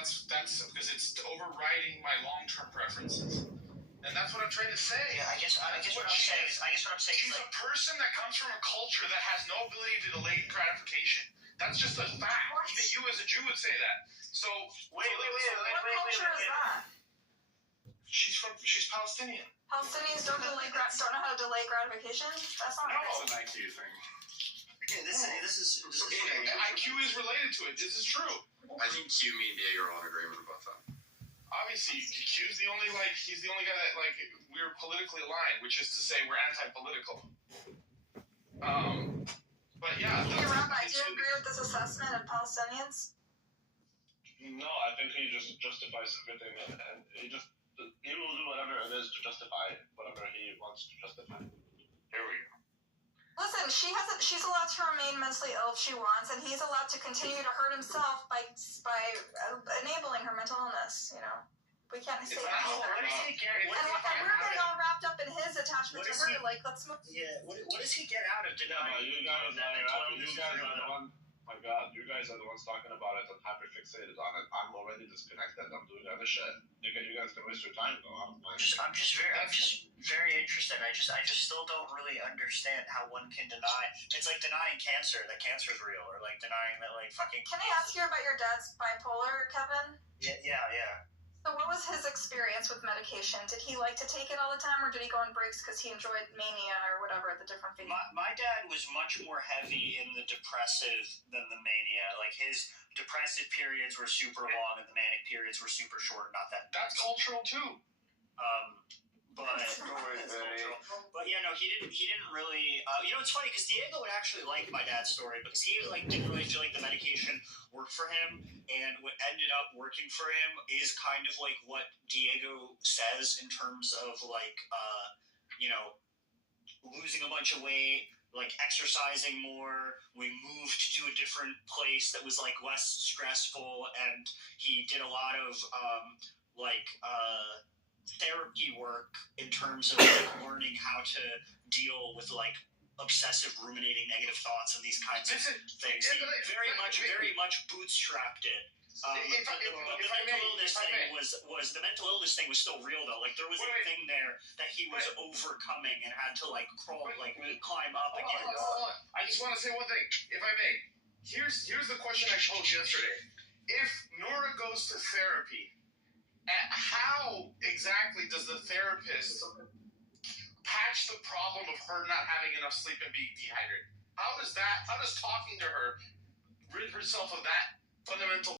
that's because it's overriding my long-term preferences. And that's what I'm trying to say. Yeah, I guess what I'm saying is she's a person that comes from a culture that has no ability to delay gratification. That's just a fact. Even you as a Jew would say that. So wait. What culture is that? She's Palestinian. Palestinians don't know how to delay gratification? That's not it's an IQ thing. Okay, this is IQ is related to it. This is true. I think Q, me, and Diego are all in agreement about that. Obviously, Q's the only he's the only guy that we're politically aligned, which is to say we're anti-political. But yeah. Hey, Rabbi, do you agree with this assessment of Palestinians? No, I think he just justifies everything, and he will do whatever it is to justify whatever he wants to justify. Here we go. Listen, she's allowed to remain mentally ill if she wants, and he's allowed to continue to hurt himself by enabling her mental illness, you know? We can't say that. What does he get? And we're getting all wrapped up in his attachment to her. Let's move. Yeah, what does he get out of denying? You guys are the one. My God, you guys are the ones talking about it and hyper-fixated on it. I'm already disconnected. I'm doing other shit. You guys can waste your time though. I'm just very interested. I just still don't really understand how one can deny. It's like denying cancer, that cancer is real, or like denying that fucking. Can I ask you about your dad's bipolar, Kevin? Yeah. So what was his experience with medication? Did he like to take it all the time, or did he go on breaks because he enjoyed mania or whatever, the different things? My dad was much more heavy in the depressive than the mania. Like, his depressive periods were super long and the manic periods were super short. Not that. That's cultural too. But yeah, no, he didn't really. It's funny because Diego would actually like my dad's story because he didn't really feel like the medication worked for him, and what ended up working for him is kind of like what Diego says in terms of losing a bunch of weight, like exercising more. We moved to a different place that was less stressful, and he did a lot of therapy work in terms of learning how to deal with obsessive ruminating negative thoughts and these kinds of things. He very much bootstrapped it. The mental illness thing was still real though. There was a thing there that he was overcoming and had to crawl, climb up again. I just want to say one thing, if I may. Here's the question I posed yesterday. If Nora goes to therapy, how exactly does the therapist patch the problem of her not having enough sleep and being dehydrated? How does talking to her rid herself of that fundamental